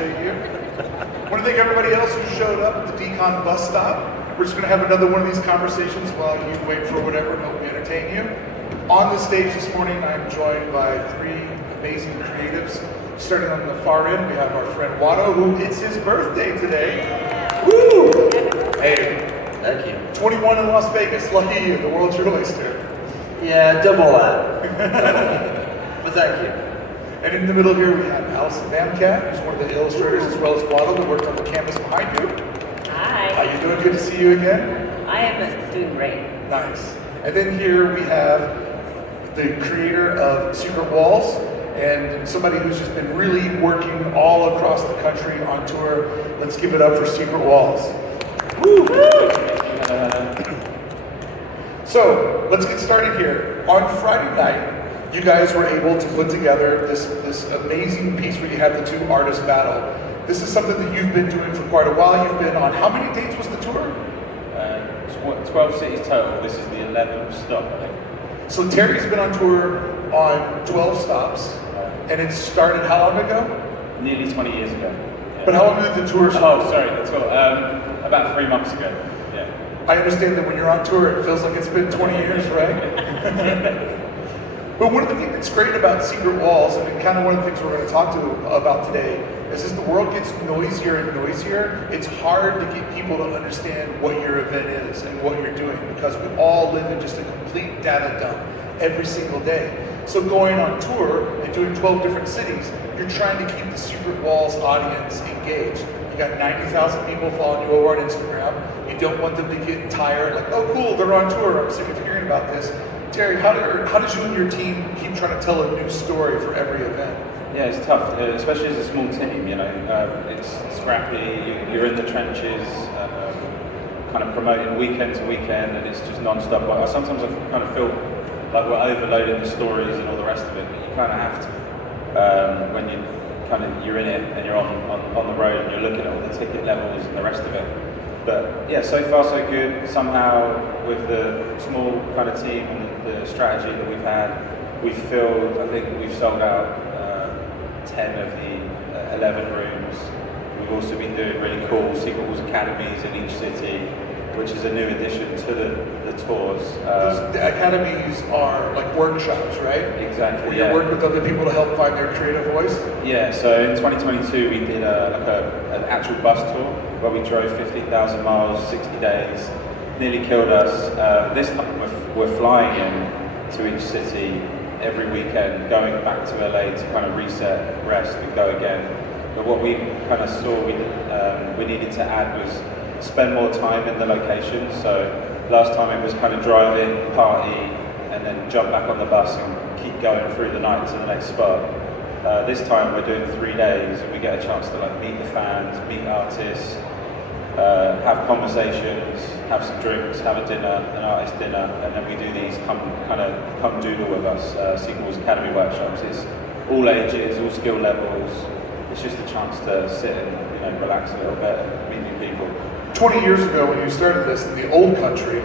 Thank you. I want to thank everybody else who showed up at the DCON bus stop. We're just going to have another one of these conversations while you wait for whatever and hope we entertain you. On the stage this morning, I'm joined by three amazing creatives. Starting on the far end, we have our friend Wotto, who it's his birthday today. Woo! Hey, thank you. 21 in Las Vegas, lucky you, the world's your oyster. Yeah, double that. But thank you. And in the middle here, we have Allison Bamcat, who's one of the illustrators, as well as Wotto, that worked on the canvas behind you. Hi. How you doing? Good to see you again. I am doing great. Nice. And then here we have the creator of Secret Walls, and somebody who's just been really working all across the country on tour. Let's give it up for Secret Walls. Woo! So, let's get started here. On Friday night, you guys were able to put together this amazing piece where you have the two artists battle. This is something that you've been doing for quite a while. You've been on, how many dates was the tour? 12 cities total. This is the 11th stop, I think. So Terry's been on tour on 12 stops, and it started how long ago? Nearly 20 years ago. Yeah. But how long did the tour start? Oh, sorry, the tour. About 3 months ago. Yeah. I understand that when you're on tour, it feels like it's been 20 years, right? But one of the things that's great about Secret Walls, and kind of one of the things we're going to talk about today, is as the world gets noisier and noisier, it's hard to get people to understand what your event is and what you're doing, because we all live in just a complete data dump every single day. So going on tour and doing 12 different cities, you're trying to keep the Secret Walls audience engaged. You got 90,000 people following you over on Instagram. You don't want them to get tired, like, oh cool, they're on tour, I'm sick of hearing about this. Terry, how did you and your team keep trying to tell a new story for every event? Yeah, it's tough, especially as a small team, you know. It's scrappy, you're in the trenches, kind of promoting weekend to weekend, and it's just non-stop. Sometimes I kind of feel like we're overloading the stories and all the rest of it, but you kind of have to when you're in it and you're on the road and you're looking at all the ticket levels and the rest of it. But yeah, so far so good. Somehow with the small kind of team and the strategy that we've had, I think we've sold out 10 of the 11 rooms. We've also been doing really cool Secret Walls academies in each city, which is a new addition to the tours. The academies are like workshops, right? Exactly. Where you work with other people to help find their creative voice? Yeah, so in 2022 we did an actual bus tour where we drove 15,000 miles, 60 days, nearly killed us. This time we're flying in to each city every weekend, going back to LA to kind of reset, rest, and go again. But what we kind of saw we needed to add was spend more time in the location. So last time it was kind of drive in, party, and then jump back on the bus and keep going through the night to the next spot. This time we're doing 3 days, and we get a chance to like meet the fans, meet artists, have conversations, have some drinks, have a dinner, an artist dinner, and then we do these come doodle with us Secret Walls Academy workshops. It's all ages, all skill levels. It's just a chance to sit and relax a little bit and meet new people. 20 years ago when you started this in the old country,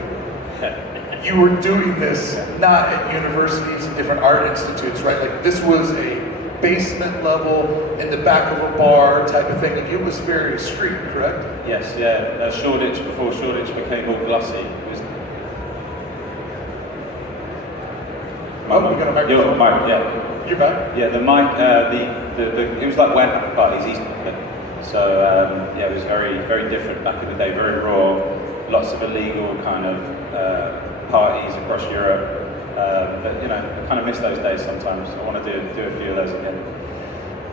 you were doing this not at universities and different art institutes, right? Like this was a basement level in the back of a bar type of thing. Like it was very street, correct? Yes, yeah. Shoreditch, before Shoreditch became all glossy. It was... Oh, we got a microphone. Your mic, yeah. You're back? Yeah, the mic, it was like warehouse parties, East. So yeah, it was very, very different back in the day, very raw, lots of illegal kind of parties across Europe. But I kind of miss those days sometimes. I want to do a few of those again.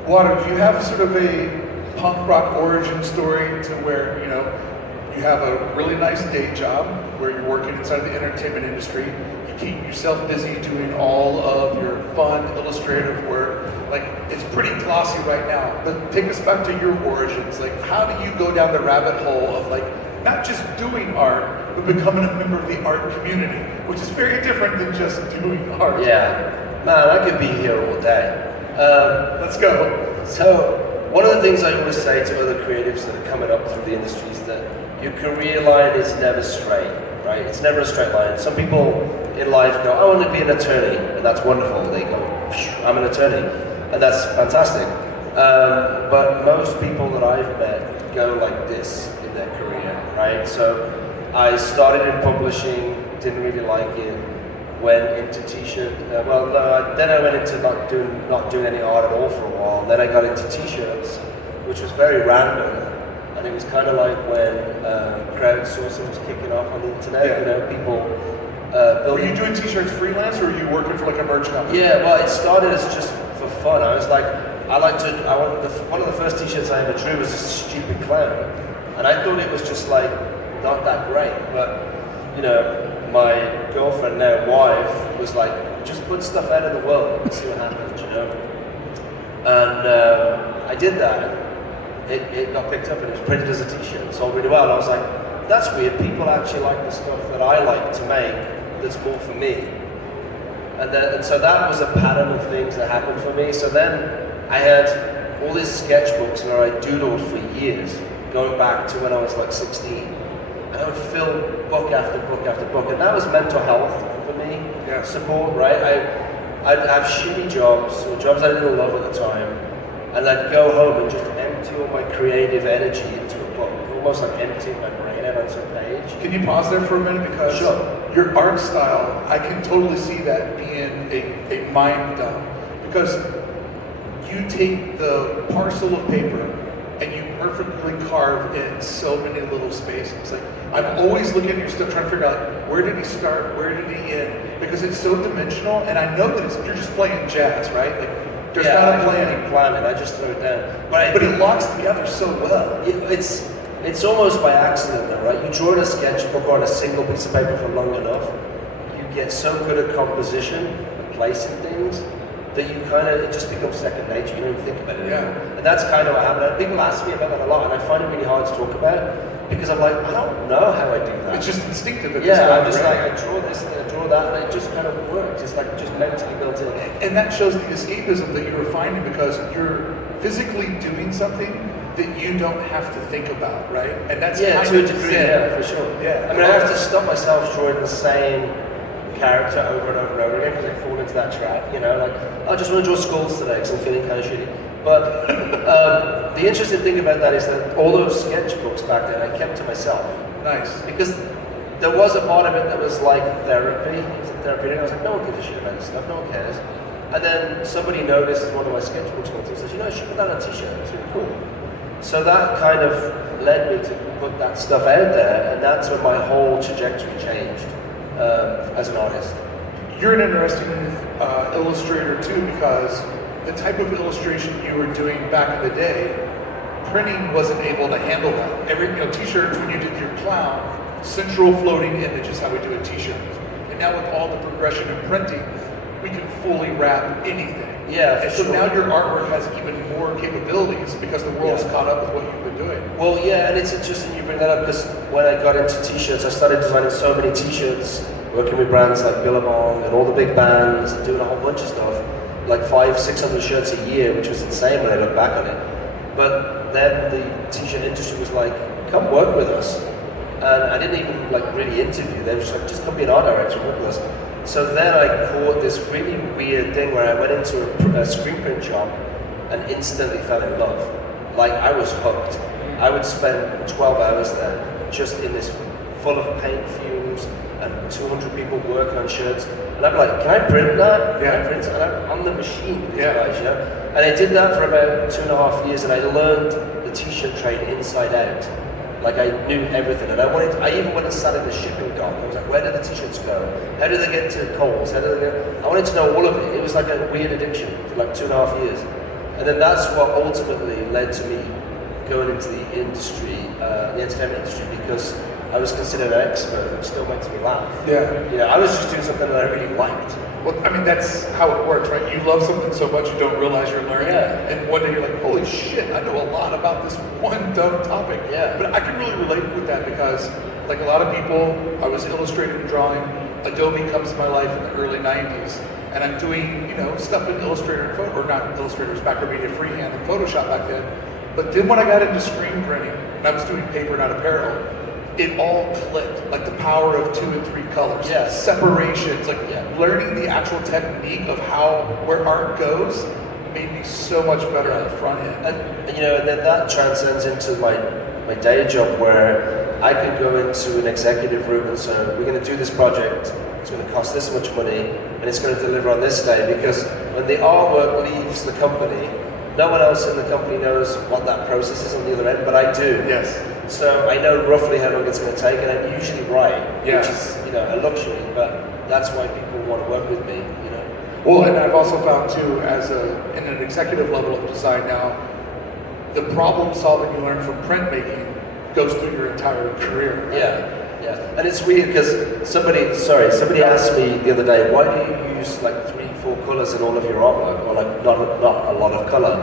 Wotto, do you have sort of a punk rock origin story to where, you have a really nice day job where you're working inside the entertainment industry, you keep yourself busy doing all of your fun illustrative work, like it's pretty glossy right now, but take us back to your origins. Like how do you go down the rabbit hole of like not just doing art, but becoming a member of the art community, which is very different than just doing art? Yeah, man, I could be here all day. Let's go. So one of the things I always say to other creatives that are coming up through the industry is that your career line is never straight, right? It's never a straight line. Some people in life go, I want to be an attorney, and that's wonderful. They go, I'm an attorney, and that's fantastic. But most people that I've met go like this in their career, right? So I started in publishing, didn't really like it, went into t-shirt. Then I went into not doing any art at all for a while. Then I got into t-shirts, which was very random. And it was kind of like when crowdsourcing was kicking off on the internet. Yeah. You know, people Were building. you doing t-shirts freelance, or were you working for like a merch company? Yeah, well, it started as just for fun. I was like, one of the first t-shirts I ever drew was a stupid clown, and I thought it was just like not that great. But you know, my girlfriend, now wife, was like, just put stuff out in the world and see what happens, you know. And I did that. It got picked up and it was printed as a t-shirt, sold really well. And I was like, that's weird. People actually like the stuff that I like to make. That's more for me. And so that was a pattern of things that happened for me. So then I had all these sketchbooks where I doodled for years, going back to when I was like 16. And I would fill book after book after book. And that was mental health for me, support, right? I'd have shitty jobs, or jobs I didn't love at the time. And I'd go home and just empty all my creative energy into a book, almost like emptying my brain out onto a page. Can you pause there for a minute? Because your art style, I can totally see that being a mind dump. Because you take the parcel of paper and you perfectly carve in so many little spaces. Like, I'm always looking at your stuff trying to figure out, where did he start, where did he end? Because it's so dimensional, and I know that you're just playing jazz, right? Like, there's not a plan. I just throw it down. But it locks together so well. It's almost by accident though, right? You draw in a sketchbook or on a single piece of paper for long enough, you get so good at composition and placing things that you it just becomes second nature. You don't even think about it anymore. And that's kind of what happened. And people ask me about that a lot, and I find it really hard to talk about because I'm like, I don't know how I do that. It's just instinctive at this point. I'm just right? like, I draw this and I draw that, and it just kind of works. It's like just mentally built in. And that shows the escapism that you were finding, because you're physically doing something that you don't have to think about, right? And that's to kind a of degree, zen. for sure. Yeah. I mean, I have to stop myself drawing the same character over and over and over again because I fall into that trap. You know, like I just want to draw skulls today because I'm feeling kind of shitty. But the interesting thing about that is that all those sketchbooks back then I kept to myself. Nice. Because there was a part of it that was like therapy. It was therapeutic. I was like, no one gives a shit about this stuff. No one cares. And then somebody noticed one of my sketchbooks once and says, you know, I should put that on a t-shirt. It's really cool. So that kind of led me to put that stuff out there, and that's when my whole trajectory changed as an artist. You're an interesting illustrator too, because the type of illustration you were doing back in the day, printing wasn't able to handle that. T-shirts, when you did your clown, central floating image is how we do a t-shirt. And now with all the progression in printing, we can fully wrap anything. Yeah, and so now your artwork has even more capabilities because the world's caught up with what you've been doing. Well, yeah, and it's interesting you bring that up because when I got into t-shirts, I started designing so many t-shirts, working with brands like Billabong and all the big bands and doing a whole bunch of stuff, like 500-600 shirts a year, which was insane when I look back on it. But then the t-shirt industry was like, come work with us. And I didn't even really interview. They were just like, just come be an art director and work with us. So then I caught this really weird thing where I went into a screen print shop and instantly fell in love. Like, I was hooked. I would spend 12 hours there, just in this full of paint fumes and 200 people working on shirts. And I'm like, can I print that? Can I print it? And I'm on the machine with these guys, you know? And I did that for about 2.5 years, and I learned the t-shirt trade inside out. Like, I knew everything, and I even went and sat in the shipping dock. I was like, where did the t-shirts go? How did they get to Kohl's? I wanted to know all of it. It was like a weird addiction for like 2.5 years. And then that's what ultimately led to me going into the industry, the entertainment industry, because I was considered an expert, which still makes me laugh. Yeah. You know, I was just doing something that I really liked. Well, I mean, that's how it works, right? You love something so much you don't realize you're learning. Yeah. And one day you're like, holy shit, I know a lot about this one dumb topic. Yeah. But I can really relate with that because, like a lot of people, I was illustrating and drawing. Adobe comes to my life in the early 90s. And I'm doing, stuff in Illustrator and or not Illustrator's Macromedia freehand and Photoshop back then. But then when I got into screen printing, and I was doing paper, not apparel, it all clicked, like the power of 2 and 3 colors, separations, learning the actual technique of where art goes made me so much better on the front end. And you know, and then that transcends into my day job where I could go into an executive room and say, we're going to do this project, it's going to cost this much money, and it's going to deliver on this day, because when the artwork leaves the company, no one else in the company knows what that process is on the other end, but I do. Yes. So I know roughly how long it's going to take, and I'm usually right, Yeah. which is, you know, a luxury, but that's why people want to work with me, you know. Well, and I've also found too, in an executive level of design now, the problem solving you learn from printmaking goes through your entire career. Right? Yeah, and it's weird because somebody asked me the other day, why do you use like 3-4 colors in all of your artwork, or like not a lot of color?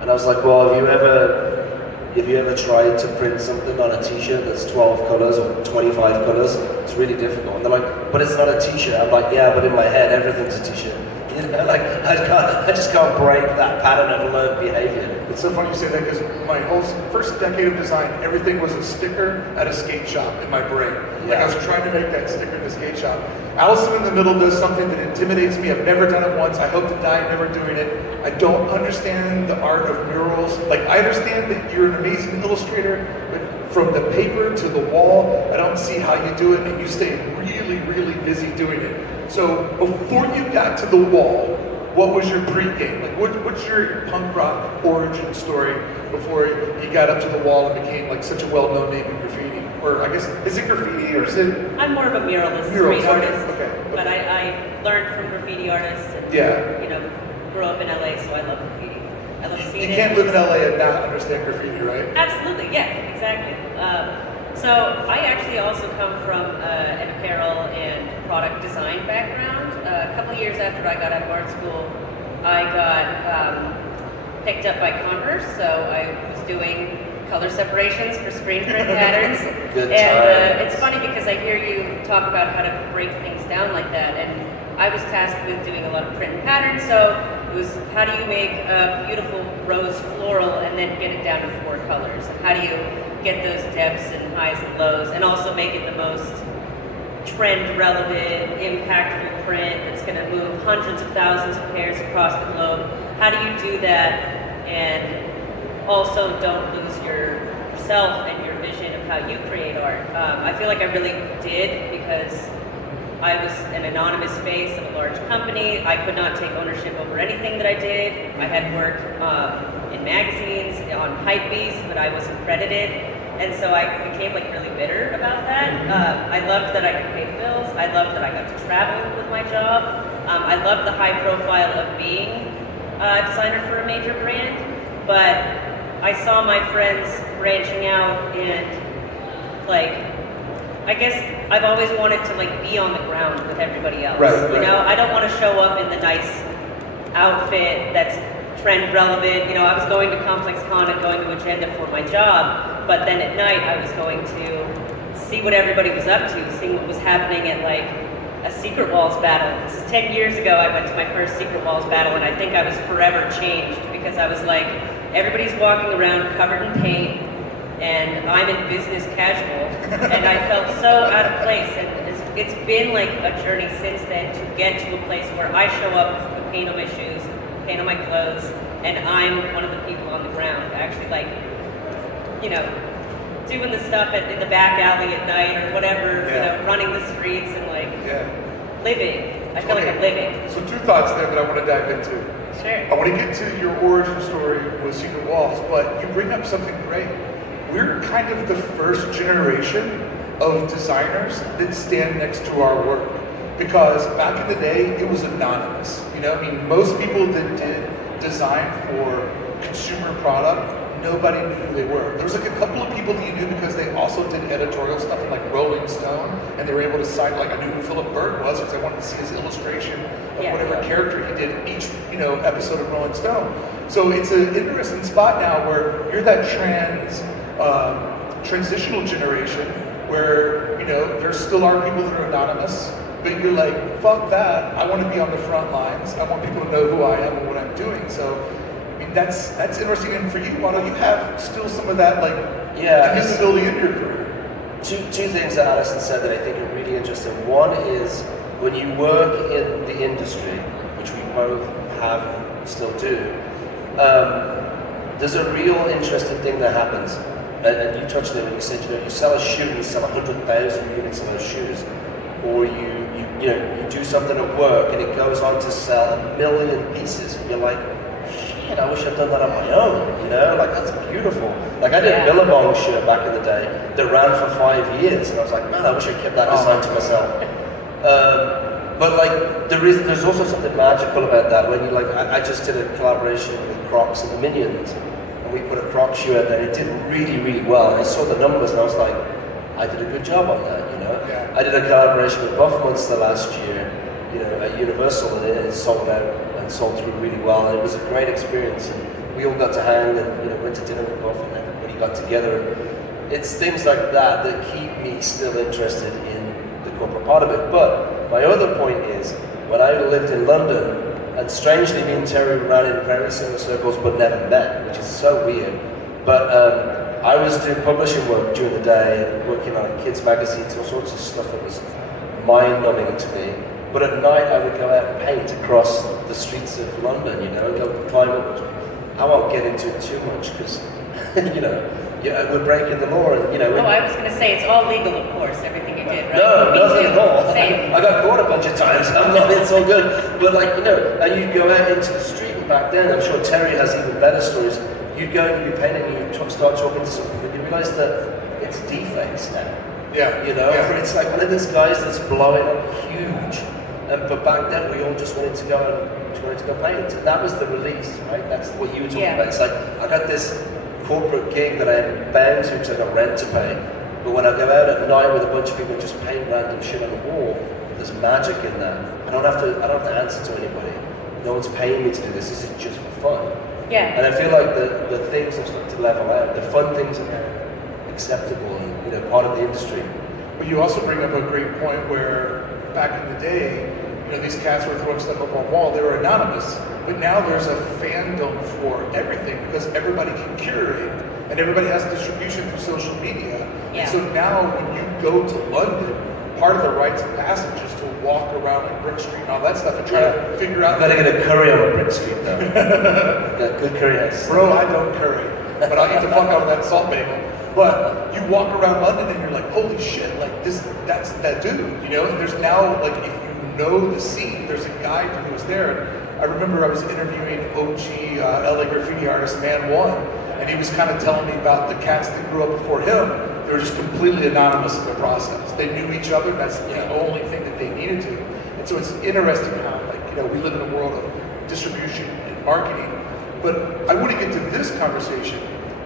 And I was like, well, have you ever tried to print something on a t-shirt that's 12 colors or 25 colors? It's really difficult. And they're like, but it's not a t-shirt. I'm like, yeah, but in my head, everything's a t-shirt. You know, like I just can't break that pattern of learned behavior. It's so funny you say that because my whole first decade of design, everything was a sticker at a skate shop in my brain. Like I was trying to make that sticker at a skate shop. Allison in the middle does something that intimidates me. I've never done it once. I hope to die never doing it. I don't understand the art of murals. Like I understand that you're an amazing illustrator, but from the paper to the wall, I don't see how you do it, and you stay really, really busy doing it. So before you got to the wall, what was your pre-game? Like what's your punk rock origin story before you got up to the wall and became like such a well-known name in graffiti? Or I guess, is it graffiti or is it? I'm more of a muralist, street artist. Okay. But I learned from graffiti artists and you know, grew up in LA, so I love graffiti. I love seeing it. You can't live in LA and not understand graffiti, right? Absolutely, yeah, exactly. So I actually also come from an apparel and product design background. A couple of years after I got out of art school, I got picked up by Converse, so I was doing color separations for screen print patterns. And it's funny because I hear you talk about how to break things down like that, and I was tasked with doing a lot of print and patterns, so it was how do you make a beautiful rose floral and then get it down to 4 colors? How do you get those depths and highs and lows, and also make it the most trend relevant, impactful print that's going to move hundreds of thousands of pairs across the globe? How do you do that and also don't lose yourself and your vision of how you create art? I feel like I really did, because I was an anonymous face of a large company. I could not take ownership over anything that I did. I had worked in magazines, on Hypebeast, but I wasn't credited. And so I became like really bitter about that. I loved that I could pay the bills. I loved that I got to travel with my job. I loved the high profile of being a designer for a major brand, but I saw my friends branching out, and like, I guess I've always wanted to like be on the ground with everybody else. You know, I don't want to show up in the nice outfit that's trend relevant. You know, I was going to Complex Con and going to Agenda for my job, but then at night I was going to see what everybody was up to, see what was happening at like a Secret Walls battle. This is 10 years ago I went to my first Secret Walls battle, and I think I was forever changed, because I was like, everybody's walking around covered in paint, and I'm in business casual, and I felt so out of place. And it's been like a journey since then to get to a place where I show up with paint on my shoes, paint on my clothes, and I'm one of the people on the ground, actually, like, you know, doing the stuff in the back alley at night or whatever, you know, running the streets and like living. I feel like I'm living. So 2 thoughts there that I want to dive into. Sure. I want to get to your origin story with Secret Walls, but you bring up something great. We're kind of the first generation of designers that stand next to our work, because back in the day it was anonymous. You know, I mean, most people that did design for consumer product, nobody knew who they were. There was like a couple of people that you knew because they also did editorial stuff in like Rolling Stone, and they were able to cite, like, I knew who Philip Berg was because I wanted to see his illustration of whatever character he did in each, you know, episode of Rolling Stone. So it's an interesting spot now where you're that transitional generation where, you know, there still are people that are anonymous, but you're like, fuck that, I want to be on the front lines. I want people to know who I am and what I'm doing. So, I mean, that's interesting. And for you, Wotto, you have still some of that, like, visibility in your career. Two things that Allison said that I think are really interesting. One is when you work in the industry, which we both have still do. There's a real interesting thing that happens, and you touched on it when you said, you sell a shoe and you sell 100,000 units of those shoes, or you do something at work and it goes on to sell 1 million pieces, and you're like, shit, I wish I'd done that on my own, like that's beautiful. Like I did a Billabong shirt back in the day that ran for 5 years, and I was like, man, I wish I kept that design to myself. But like there's also something magical about that when you I just did a collaboration with Crocs and the Minions, and we put a Crocs shoe out there and it did really, really well. And I saw the numbers and I was like, I did a good job on that, Yeah. I did a collaboration with Buff Monster last year, at Universal, and it sold out and sold through really well, and it was a great experience. And we all got to hang and went to dinner with Buff, and everybody got together. And it's things like that that keep me still interested in the corporate part of it. But my other point is, when I lived in London, and strangely me and Terry ran in very similar circles but never met, which is so weird. But I was doing publishing work during the day, working on kids' magazines, all sorts of stuff that was mind-numbing to me. But at night I would go out and paint across the streets of London, and go climb up. I won't get into it too much because, we're breaking the law. And, I was going to say, it's all legal, of course, everything you did, right? No, Me nothing too. at all. Same. I got caught a bunch of times. It's all good. But and you'd go out into the street, and back then, I'm sure Terry has even better stories. You'd go and you'd be painting, and you'd start talking to someone, and you realise that it's defects now. Yeah. Where it's like one of these guys that's blowing up huge. But back then, we all just wanted to go paint. And that was the release, right? That's what you were talking about. It's like, I got this corporate gig that I'm bound to because I got rent to pay. But when I go out at night with a bunch of people and just paint random shit on the wall, there's magic in that. I don't have to answer to anybody. No one's paying me to do this. This is just for fun. Yeah. And I feel like the things have started to level out. The fun things are now acceptable and part of the industry. But you also bring up a great point where back in the day, these cats were throwing stuff up on the wall. They were anonymous, but now there's a fandom for everything because everybody can curate and everybody has distribution through social media. Yeah. And so now when you go to London, part of the rites of passage is to walk around like Brick Street and all that stuff and try to figure out. I've got to get a curry on Brick Street though. Yeah, good curry house. Bro, I don't curry, but I'll eat the fuck out of that salt bagel. But you walk around London and you're like, holy shit, like that's that dude, And there's now, like, if you know the scene, there's a guide who was there. I remember I was interviewing OG LA graffiti artist Man One, and he was kind of telling me about the cats that grew up before him. They were just completely anonymous in their process. They knew each other, and that's the only thing that they needed to. And so it's interesting how, we live in a world of distribution and marketing. But I want to get to this conversation.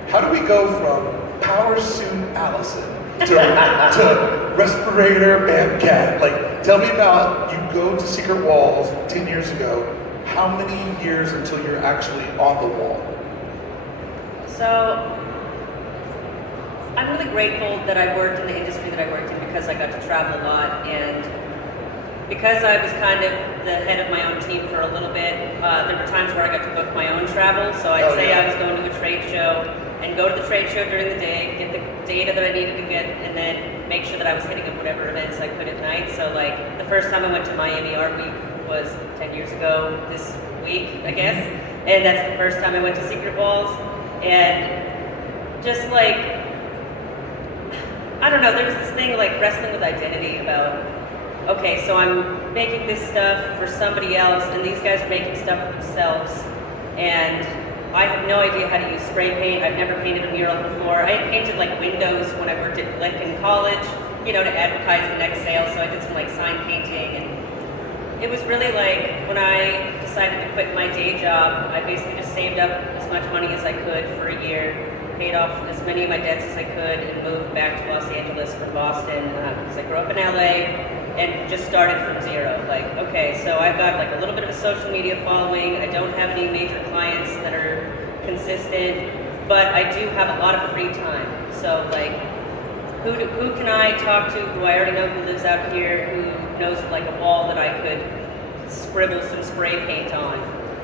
How do we go from Power Suit Allison to Respirator Bamcat? Tell me about, you go to Secret Walls 10 years ago. How many years until you're actually on the wall? So, I'm really grateful that I worked in the industry that I worked in because I got to travel a lot, and because I was kind of the head of my own team for a little bit, there were times where I got to book my own travel. So I'd say I was going to a trade show and go to the trade show during the day, get the data that I needed to get, and then make sure that I was hitting up whatever events I could at night. So the first time I went to Miami Art Week was 10 years ago this week, I guess. And that's the first time I went to Secret Walls. And just I don't know, there was this thing wrestling with identity about, okay, so I'm making this stuff for somebody else, and these guys are making stuff for themselves, and I have no idea how to use spray paint. I've never painted a mural before. I had painted windows when I worked at in college, to advertise the next sale, so I did some sign painting, and it was really when I decided to quit my day job, I basically just saved up as much money as I could for a year, paid off as many of my debts as I could, and moved back to Los Angeles from Boston because I grew up in LA and just started from zero. Okay, so I've got a little bit of a social media following. I don't have any major clients that are consistent, but I do have a lot of free time. So who can I talk to who I already know who lives out here, who knows a wall that I could scribble some spray paint on?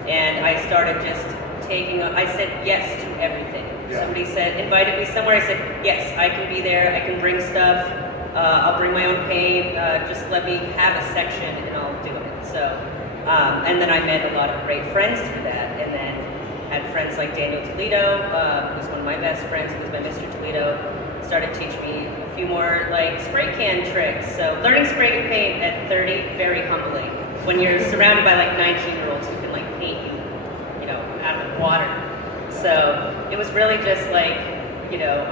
And I started just I said yes to everything. Yeah. Somebody invited me somewhere, I said, yes, I can be there, I can bring stuff, I'll bring my own paint, just let me have a section and I'll do it. So And then I met a lot of great friends through that, and then had friends like Daniel Toledo, who's one of my best friends, who was my Mr. Toledo, started teaching me a few more like spray can tricks. So learning spray paint at 30, very humbling. When you're surrounded by like 19-year-olds who can like paint you know, out of the water. So it was really just like, you know,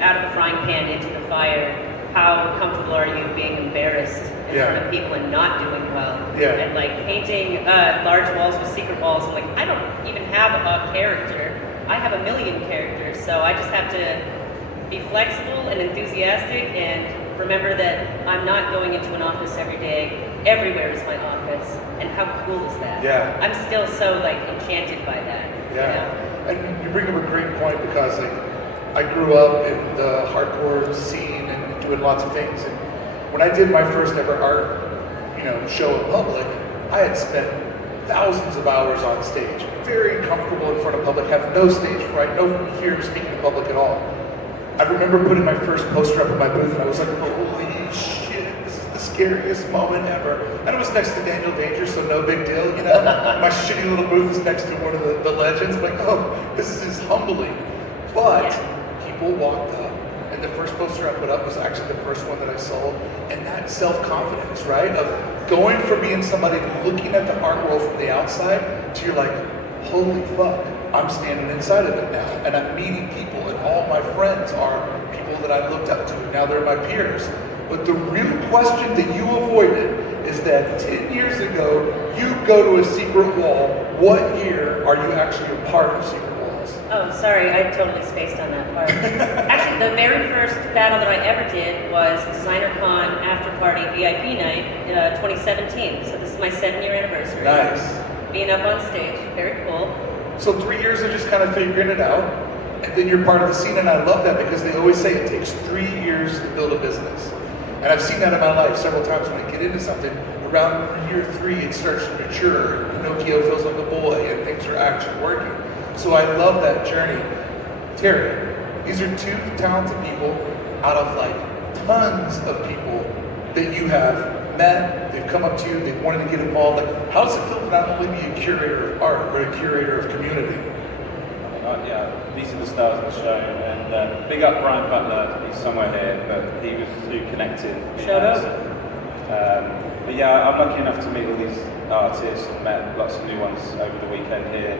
out of the frying pan into the fire. How comfortable are you being embarrassed in front of people and not doing well? And like painting large walls with secret walls. I'm like, I don't even have a character. I have a million characters. So I just have to be flexible and enthusiastic and remember that I'm not going into an office every day. Everywhere is my office. And how cool is that? I'm still so like enchanted by that. You know? And you bring up a great point because like I grew up in the hardcore scene and doing lots of things. And when I did my first ever art, you know, show in public, I had spent thousands of hours on stage, very comfortable in front of public, have no stage fright, no fear of speaking to public at all. I remember putting my first poster up in my booth and I was like, holy shit, this is the scariest moment ever. And it was next to Daniel Danger, so no big deal, you know? My shitty little booth is next to one of the legends. I'm like, oh, this is humbling. But people walked up and the first poster I put up was actually the first one that I sold. And that self-confidence, right? Of going from being somebody looking at the art world from the outside to you're like, holy fuck, I'm standing inside of it now. And I'm meeting people and all my friends are people that I looked up to and now they're my peers. But the real question that you avoided is that 10 years ago, you go to a secret wall. What year are you actually a part of Secret Walls? Oh, sorry, I totally spaced on that part. Actually, the very first battle that I ever did was DesignerCon After Party VIP Night 2017. So this is my 7-year anniversary. Nice. Being up on stage, very cool. So 3 years of just kind of figuring it out, and then you're part of the scene, and I love that because they always say it takes 3 years to build a business. And I've seen that in my life several times when I get into something. Around year 3, it starts to mature, and Pinocchio feels like a boy, and things are actually working. So I love that journey. Terry, these are two talented people out of like tons of people that you have met, they've come up to you, they've wanted to get involved. Like, how does it feel to not only be a curator of art, but a curator of community? Yeah, these are the stars of the show, and big up Brian Butler, he's somewhere here, but he was too connected. Shout out. But yeah, I'm lucky enough to meet all these artists and met lots of new ones over the weekend here.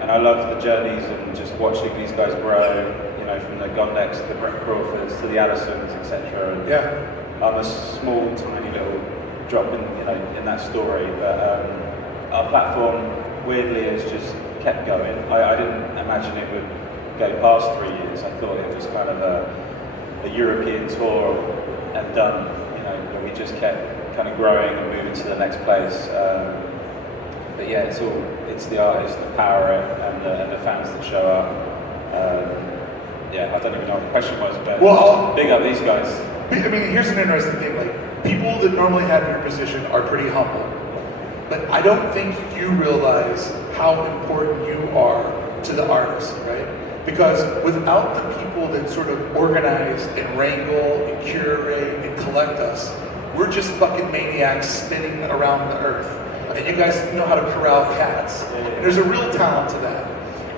And I love the journeys and just watching these guys grow, you know, from the Gondeks to the Brett Crawfords to the Allisons, etc. I'm a small, tiny little drop in, you know, in that story, but our platform weirdly has just kept going. I didn't imagine it would go past 3 years. I thought it was kind of a European tour and done. You know, but we just kept kind of growing and moving to the next place. But yeah, it's the artists that power it and the fans that show up. Yeah, I don't even know what the question was, but big up these guys. I mean, here's an interesting thing. Like, people that normally have your position are pretty humble. But I don't think you realize how important you are to the artist, right? Because without the people that sort of organize and wrangle and curate and collect us, we're just fucking maniacs spinning around the earth. And you guys know how to corral cats. And there's a real talent to that.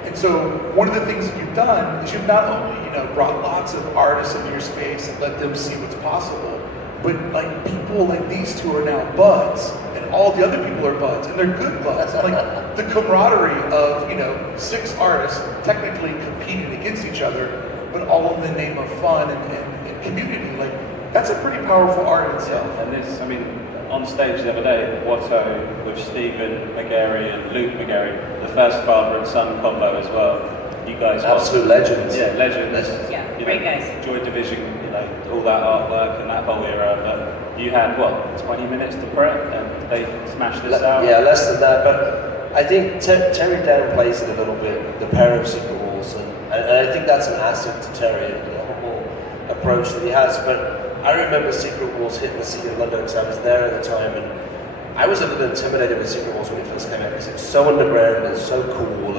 And so one of the things that you've done is you've not only, you know, brought lots of artists into your space and let them see what's possible, but like people like these two are now buds, and all the other people are buds, and they're good buds. And like the camaraderie of, you know, 6 artists technically competing against each other, but all in the name of fun and community. Like, that's a pretty powerful art in itself. Yeah, and this, I mean, on stage the other day, Wotto with Stephen McGarry and Luke McGarry, the first father and son combo as well. You guys absolute legends. Yeah, legends. Yeah, you great know, guys. Joy Division, you know, all that artwork and that whole era. But you had what, 20 minutes to prep, and they smashed this out. Yeah, less than that. But I think Terry downplays it a little bit, the pair of Secret Walls, and I think that's an asset to Terry, the whole approach that he has. But I remember Secret Walls hitting the scene in London because I was there at the time, and I was a little intimidated with Secret Walls when it first came out because it's so underground and so cool.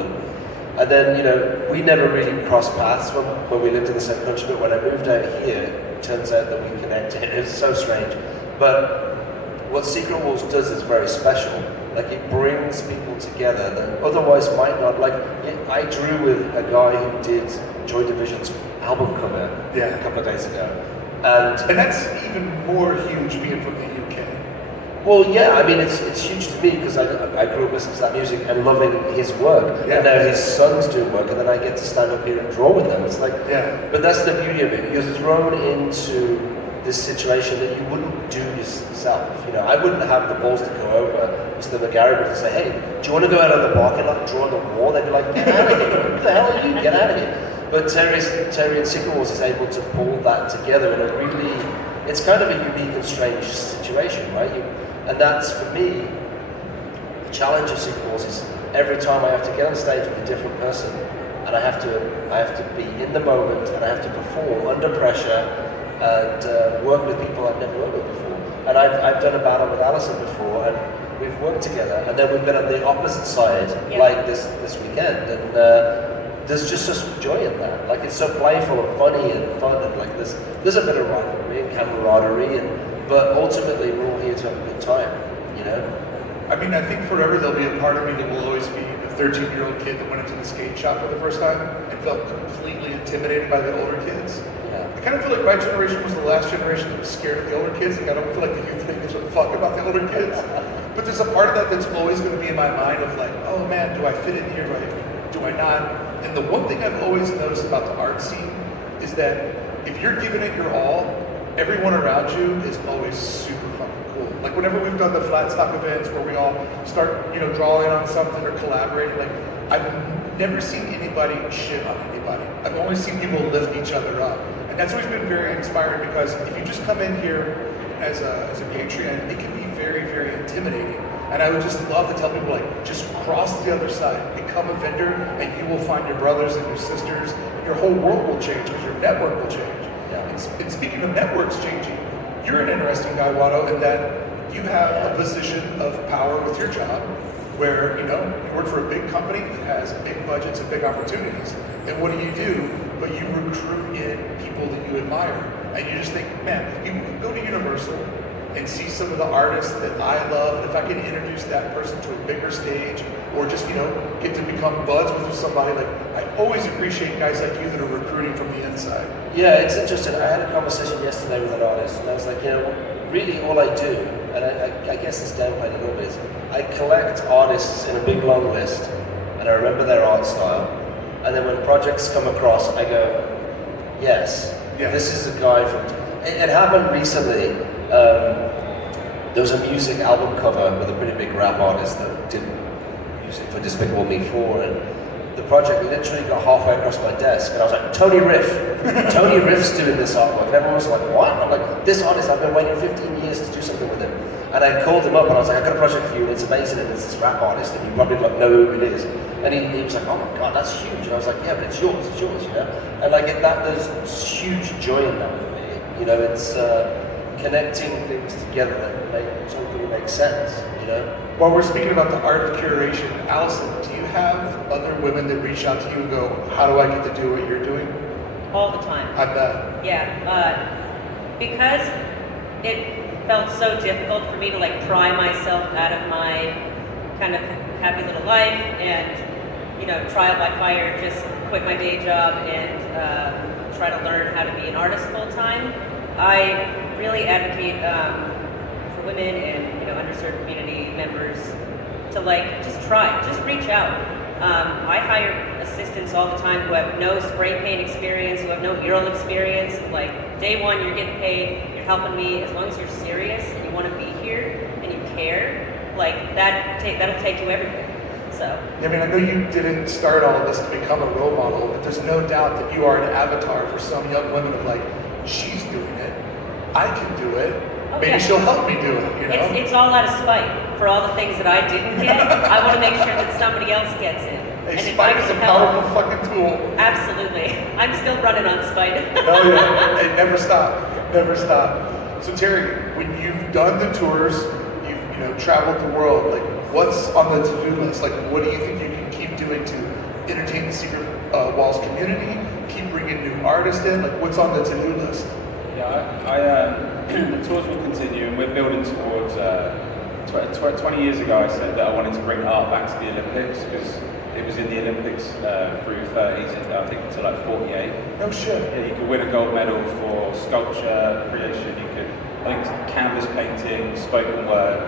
And then, you know, we never really crossed paths when we lived in the same country, but when I moved out here, it turns out that we connected. It was so strange. But what Secret Wars does is very special. Like it brings people together that otherwise might not. Like I drew with a guy who did Joy Division's album cover a couple of days ago, and that's even more huge being from the UK. Well, yeah, I mean it's huge to me because I grew up listening to that music and loving his work, and now his son's doing work, and then I get to stand up here and draw with them. It's like, but that's the beauty of it. You're thrown into this situation that you wouldn't do yourself. You know, I wouldn't have the balls to go over to the McGarry and say, hey, do you want to go out on the parking lot and draw on the wall? They'd be like, get out of here. Who the hell are you? Get out of here. But Terry and Secret Wars is able to pull that together in a really, it's kind of a unique and strange situation, right? And that's, for me, the challenge of Secret Wars is every time I have to get on stage with a different person, and I have to be in the moment, and I have to perform under pressure, and work with people I've never worked with before. And I've done a battle with Allison before, and we've worked together, and then we've been on the opposite side, like this weekend, and there's just such joy in that. Like it's so playful and funny and fun, and like there's a bit of rivalry and camaraderie, but ultimately we're all here to have a good time, you know? I mean, I think forever there'll be a part of me that will always be the 13-year-old kid that went into the skate shop for the first time and felt completely intimidated by the older kids. I kind of feel like my generation was the last generation that was scared of the older kids. Like, I don't feel like the youth gives a fuck about the older kids. But there's a part of that that's always going to be in my mind of like, oh man, do I fit in here? Do I not? And the one thing I've always noticed about the art scene is that if you're giving it your all, everyone around you is always super fucking cool. Like whenever we've done the Flatstock events where we all start, drawing on something or collaborating, like I've never seen anybody shit on anybody. I've only seen people lift each other up. And that's always been very inspiring because if you just come in here as a patron, it can be very, very intimidating. And I would just love to tell people, like, just cross to the other side, become a vendor, and you will find your brothers and your sisters, and your whole world will change because your network will change. And speaking of networks changing, you're an interesting guy, Wotto, in that you have a position of power with your job where, you work for a big company that has big budgets and big opportunities. And what do? But you recruit in people that you admire. And you just think, man, if people can go to Universal and see some of the artists that I love, and if I can introduce that person to a bigger stage, or just, get to become buds with somebody, like, I always appreciate guys like you that are recruiting from the inside. Yeah, it's interesting. I had a conversation yesterday with an artist, and I was like, really all I do, and I guess it's downplayed a little bit, is I collect artists in a big long list, and I remember their art style, and then when projects come across, I go, yes, this is a guy from... It happened recently. There was a music album cover with a pretty big rap artist that did music for Despicable Me 4, and the project literally got halfway across my desk, and I was like, Tony Riff! Tony Riff's doing this artwork, and everyone was like, what? And I'm like, this artist, I've been waiting 15 years to do something with him. And I called him up, and I was like, I've got a project for you, and it's amazing, and it's this rap artist, and you probably don't know who it is. And he was like, oh my god, that's huge. And I was like, yeah, but it's yours, And like, there's huge joy in that for me. It's connecting things together that totally make sense, While we're speaking about the art of curation, Allison, do you have other women that reach out to you and go, how do I get to do what you're doing? All the time. I bet. Yeah, because it felt so difficult for me to pry myself out of my kind of happy little life and, trial by fire, just quit my day job and try to learn how to be an artist full time. I really advocate for women and underserved community members to just reach out. I hire assistants all the time who have no spray paint experience, who have no mural experience. Day one, you're getting paid, you're helping me. As long as you're serious and you want to be here and you care, that'll take you everywhere. So. I mean, I know you didn't start all of this to become a role model, but there's no doubt that you are an avatar for some young women of she's doing it, I can do it. Oh, Maybe she'll help me do it. It's all out of spite for all the things that I didn't get. I want to make sure that somebody else gets it. Hey, spite is a powerful fucking tool. Absolutely. I'm still running on spite. Oh yeah. Hey, never stop. Never stop. So Terry, when you've done the tours, you've traveled the world, what's on the to-do list? What do you think you can keep doing to entertain the Secret Walls community? Keep bringing new artists in? What's on the to-do list? The tours will continue, and we're building towards. 20 years ago, I said that I wanted to bring art back to the Olympics because it was in the Olympics through 30s, I think to like 48. No shit. Yeah, you could win a gold medal for sculpture creation. You could, I think, canvas painting, spoken word.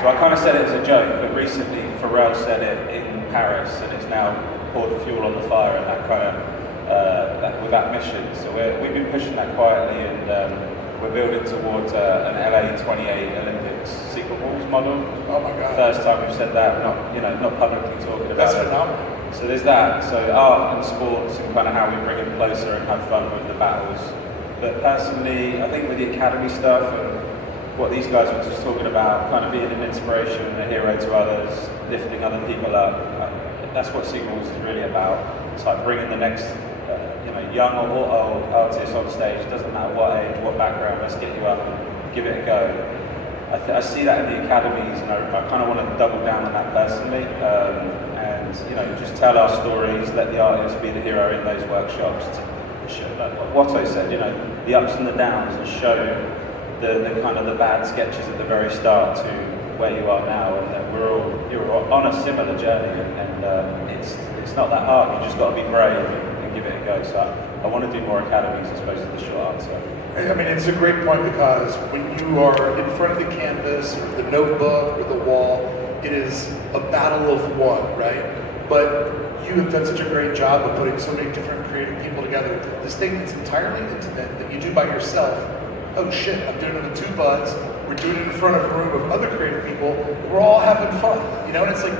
So I kind of said it as a joke, but recently Pharrell said it in Paris, and it's now poured fuel on the fire and that kind of with that mission. So we've been pushing that quietly, and we're building towards an LA 28 Olympics secret walls model. Oh my God! First time we've said that, not publicly talking about That's it. phenomenal. So there's that. So art and sports and kind of how we bring it closer and have fun with the battles. But personally, I think with the academy stuff and what these guys were just talking about, kind of being an inspiration and a hero to others, lifting other people up. That's what Secret Walls is really about. It's like bringing the next, young or old artist on stage. It doesn't matter what age, what background. Let's get you up and give it a go. I see that in the academies, and I kind of want to double down on that personally. And just tell our stories, let the artists be the hero in those workshops. To show, like what Wotto said, the ups and the downs, and show the kind of the bad sketches at the very start to where you are now, and that you're on a similar journey, and it's not that hard. You just got to be brave and give it a go. So I want to do more academies as opposed to the short answer. I mean, it's a great point because when you are in front of the canvas or the notebook or the wall, it is a battle of one, right? But you have done such a great job of putting so many different creative people together. This thing that's entirely intimate that you do by yourself. Oh shit, I'm doing it with two buds. We're doing it in front of a room of other creative people. We're all having fun, and it's like,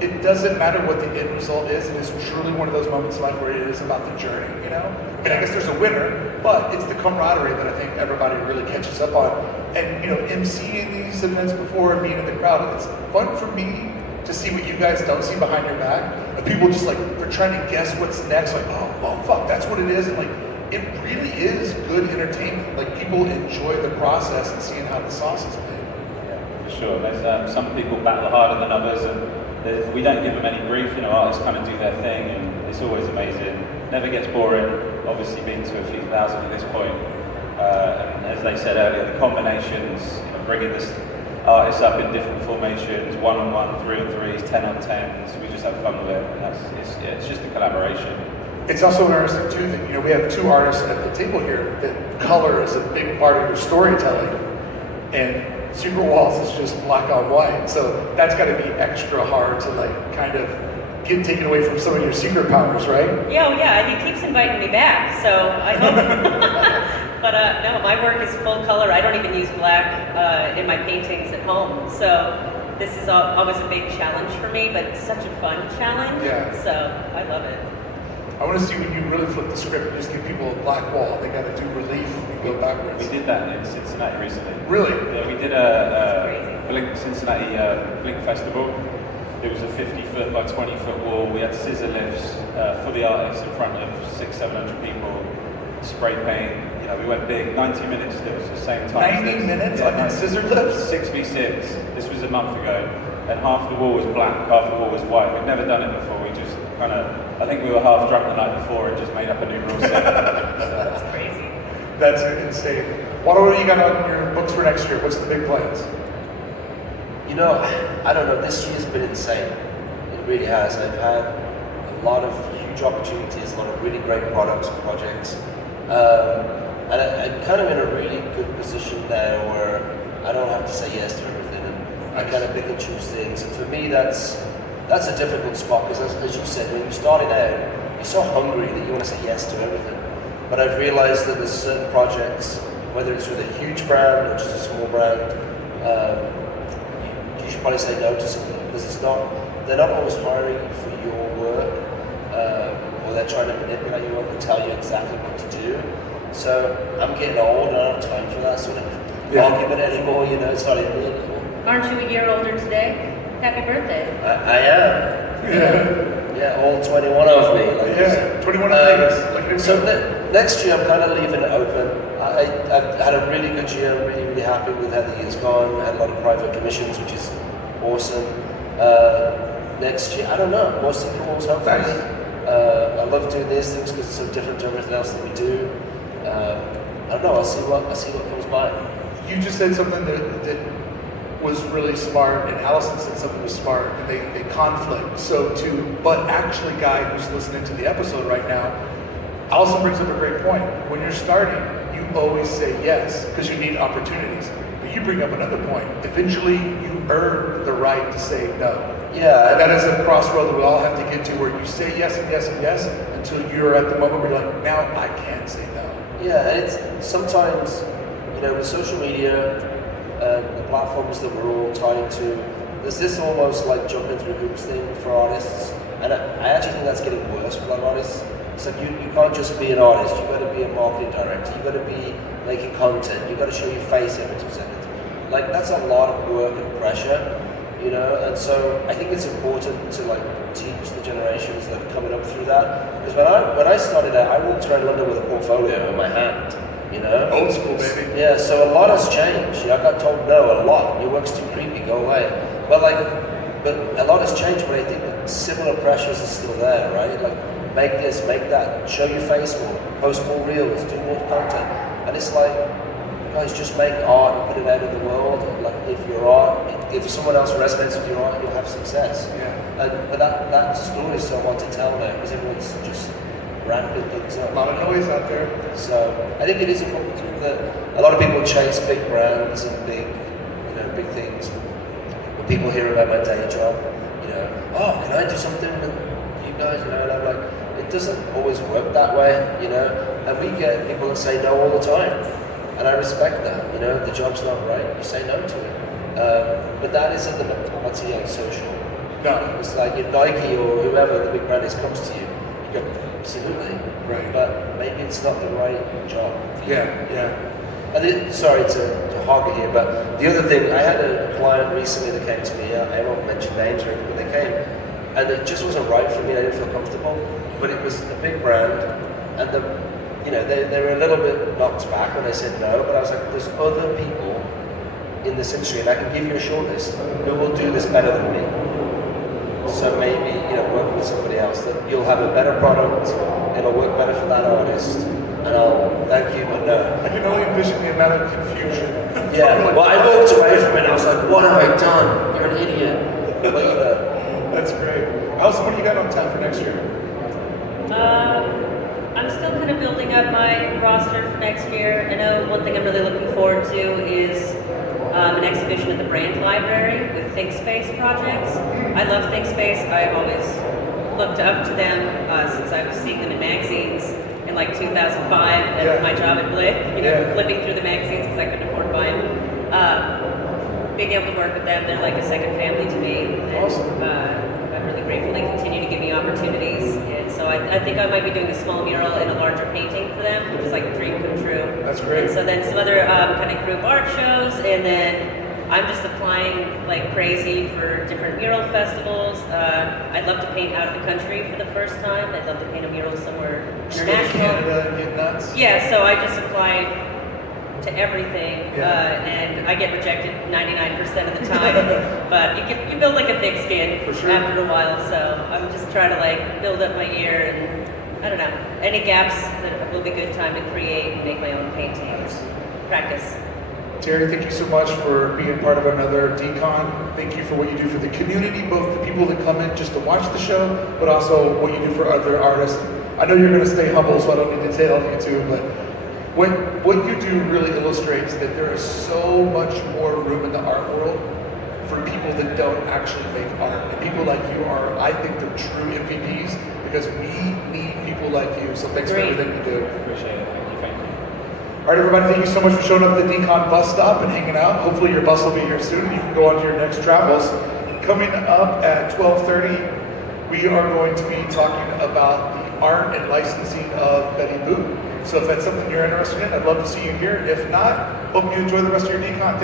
it doesn't matter what the end result is. It is truly one of those moments in life where it is about the journey, I mean, I guess there's a winner, but it's the camaraderie that I think everybody really catches up on. And, emceeing these events before and being in the crowd, it's fun for me to see what you guys don't see behind your back. Of people just like, they're trying to guess what's next, like, oh, well, fuck, that's what it is. And like, it really is good entertainment. Like, people enjoy the process and seeing how the sauce is made. Yeah, for sure. There's some people battle harder than others, and we don't give them any grief. Artists kind of do their thing, and it's always amazing. Never gets boring. Obviously, been to a few thousand at this point. And as they said earlier, the combinations, bringing this artists up in different formations, 1-on-1, 3-on-3s, 10-on-10s. We just have fun with it. And it's just a collaboration. It's also interesting too that we have two artists at the table here that color is a big part of your storytelling, and Secret Walls is just black on white. So that's got to be extra hard to kind of get taken away from some of your secret powers, right? Yeah, he keeps inviting me back, so I hope. But no, my work is full color. I don't even use black in my paintings at home. So this is always a big challenge for me, but it's such a fun challenge. Yeah. So I love it. I want to see when you really flip the script and just give people a black wall. They got to do relief and go backwards. We did that in Cincinnati recently. Really? Yeah, we did a Cincinnati Blink Festival. It was a 50-foot by 20-foot wall. We had scissor lifts for the artists in front of 600-700 people. Spray paint. We went big. 90 minutes. It was the same time. 90 minutes on scissor lifts? 6v6. This was a month ago, and half the wall was black, half the wall was white. We'd never done it before. We just kind of. I think we were half drunk the night before and just made up a new rule set. That's crazy. That's insane. What do you got on your books for next year? What's the big plans? I don't know. This year's been insane. It really has. I've had a lot of huge opportunities, a lot of really great products and projects. And I'm kind of in a really good position now where I don't have to say yes to everything, and I kind of pick and choose things. And for me, that's a difficult spot because, as you said, when you're starting out, you're so hungry that you want to say yes to everything. But I've realized that there's certain projects, whether it's with a huge brand or just a small brand, you should probably say no to something because they're not always hiring you for your work, or they're trying to manipulate your work and tell you exactly what to do. So I'm getting old, I don't have time for that sort of argument anymore, it's not even cool. Aren't you a year older today? Happy birthday. I am. Yeah, all 21 of me. 21 of Vegas. So next year I'm kind of leaving it open. I've had a really good year. I'm really, really happy with how the year's gone. I had a lot of private commissions, which is awesome. Next year, I don't know, more Secret Walls hopefully. Nice. I love doing these things because it's so different to everything else that we do. I don't know. I'll see what comes by. You just said something that was really smart, and Allison said something was smart, and they conflict. But actually, guy who's listening to the episode right now, Allison brings up a great point. When you're starting, you always say yes because you need opportunities. But you bring up another point. Eventually, you earn the right to say no. Yeah. And that is a crossroad that we all have to get to, where you say yes and yes and yes until you're at the moment where you're like, now I can say no. Yeah, and it's sometimes, with social media, the platforms that we're all tied to, there's this almost like jumping through hoops thing for artists, and I actually think that's getting worse for a lot of artists. It's like you can't just be an artist, you've got to be a marketing director, you've got to be making content, you've got to show your face every 2 seconds. Like, that's a lot of work and pressure, and so I think it's important to teach the generations that are coming up through that. Because when I started out, I walked around London with a portfolio in my hand. Old school, baby. Yeah, so a lot has changed. I got told no a lot. Your work's too creepy, go away. But a lot has changed, but I think that similar pressures are still there, right? Like, make this, make that, show your face more, post more reels, do more content. And it's like, guys, just make art and put it out in the world. And if someone else resonates with your art, you'll have success. Yeah. But that story is so hard to tell now because everyone's just ramping things up. A lot of noise out there. So I think it is important that a lot of people chase big brands and big things. When people hear about my day job, oh, can I do something with you guys? And I'm like, it doesn't always work that way, And we get people that say no all the time, and I respect that. The job's not right, you say no to it. But that isn't the mentality on social. No. It's like if Nike or whoever the big brand is comes to you, you go, absolutely. Right. But maybe it's not the right job for you. Yeah. And sorry to hog it here, but the other thing, I had a client recently that came to me, I won't mention names or anything, but they came, and it just wasn't right for me, I didn't feel comfortable, but it was a big brand, and they were a little bit knocked back when they said no, but I was like, there's other people in this industry, and I can give you a short list who will do this better than me. So maybe, work with somebody else, that you'll have a better product, it'll work better for that artist, and I'll thank you, but no. I can only envision the amount of confusion. Yeah, well, I walked away from it and I was like, what have I done? You're an idiot. That's great. Allison, what do you got on tap for next year? I'm still kind of building up my roster for next year. I know one thing I'm really looking forward to is an exhibition at the Brand Library with ThinkSpace projects. I love ThinkSpace. I've always looked up to them since I was seeing them in magazines in 2005 at my job at Blick, flipping through the magazines because I couldn't afford to buy them. Being able to work with them, they're like a second family to me. And, Awesome. I'm really grateful they continue to give me opportunities. And so I think I might be doing a small mural and a larger painting for them, which is like a dream come true. That's great. And so then some other kind of group art shows, and then I'm just applying like crazy for different mural festivals. I'd love to paint out of the country for the first time. I'd love to paint a mural somewhere Just go to international. Canada and get nuts. Yeah, so I just applied to everything, and I get rejected 99% of the time. But you build like a thick skin For sure. after a while. So I'm just trying to build up my ear, and I don't know, any gaps that will be a good time to create and make my own paintings. Practice. Terry, thank you so much for being part of another DCON. Thank you for what you do for the community, both the people that come in just to watch the show, but also what you do for other artists. I know you're going to stay humble, so I don't need to tell you to, but what you do really illustrates that there is so much more room in the art world for people that don't actually make art. And people like you are, I think, the true MVPs because we need people like you. So thanks for everything you do. Appreciate it. Thank you. All right, everybody, thank you so much for showing up at the DCON bus stop and hanging out. Hopefully your bus will be here soon and you can go on to your next travels. Coming up at 12:30, we are going to be talking about the art and licensing of Betty Boop. So if that's something you're interested in, I'd love to see you here. If not, hope you enjoy the rest of your DCON.